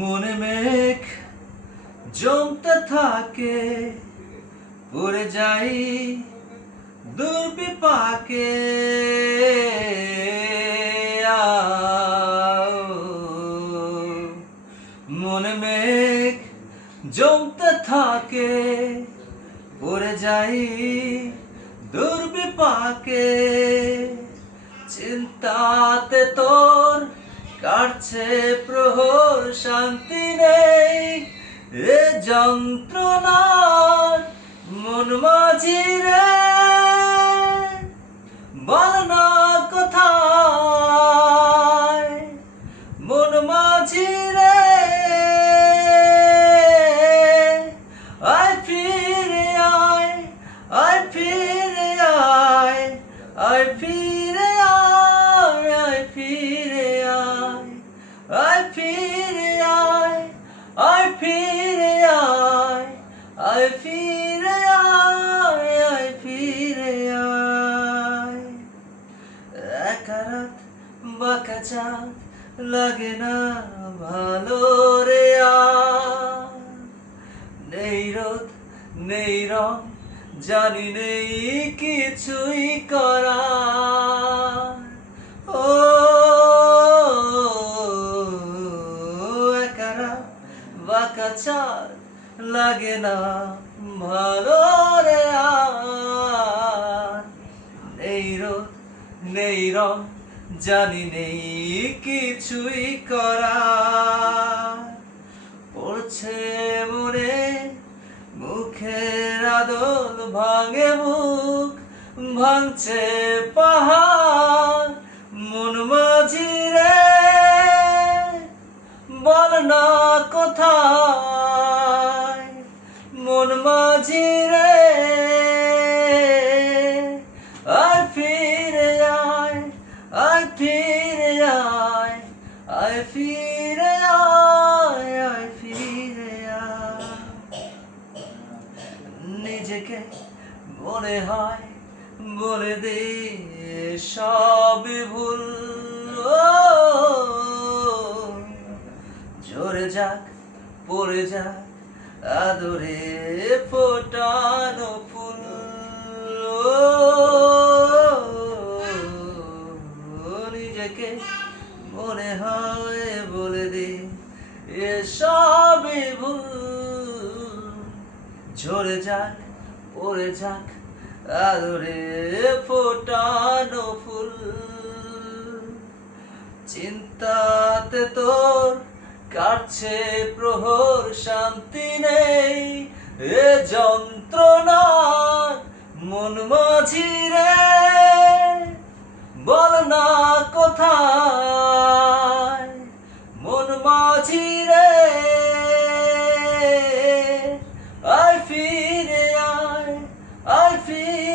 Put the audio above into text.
মনে মেঘ জমতে থাকে, পড়ে যাই দুর্বিপাকে। মনে মেঘ জমতে থাকে, পড়ে যাই দুর্বিপাকে। চিন্তাতে তোর কাটছে প্রহর, শান্তি নেই এ যন্ত্রণার মন মাঝি রে। বল না কোথায় মন মাঝি রে, আয় ফিরে আয়, আয় ফিরে আয়, আয় ফিরে আয়, আয় ফিরে আয়, আয় ফিরে আয়, আয় ফিরে আয়, আয় ফিরে আয়, আয় ফিরে আয়। একা রাত বাঁকা চাঁদ লাগে না ভালো রে আর। নেই রোদ নেই রং, জানি নেই কিছুই করার। ও একা রাত বাঁকা চাঁদ লাগে না ভালো রে আর। নেই রোদ নেই রং, জানি নেই কিছুই করার। পড়ছে মনে মুখের আদল, ভাঙে মুখ ভাঙছে পাহাড় মন মাঝি রে। বল না কোথায় মন মাঝি রে, আয় ফিরে আয়, আয় ফিরে আয়, আয় ফিরে আয়, আয় ফিরে আয়। নিজেকে মনে হয় বলে দে সবই ভুল। ঝরে যাক পড়ে যাক আদরে ফোটানো ফুল। নিজেকে মনে হয় বলে দে সবই ভুল। ঝরে যাক পড়ে যাক আদরে ফোটানো ফুল। চিন্তাতে তোর কাটছে প্রহর, শান্তি নেই এ যন্ত্রণার মন মাঝি রে। বল না কোথায় মন মাঝি রে, আয় ফিরে আয়, আয় ফিরে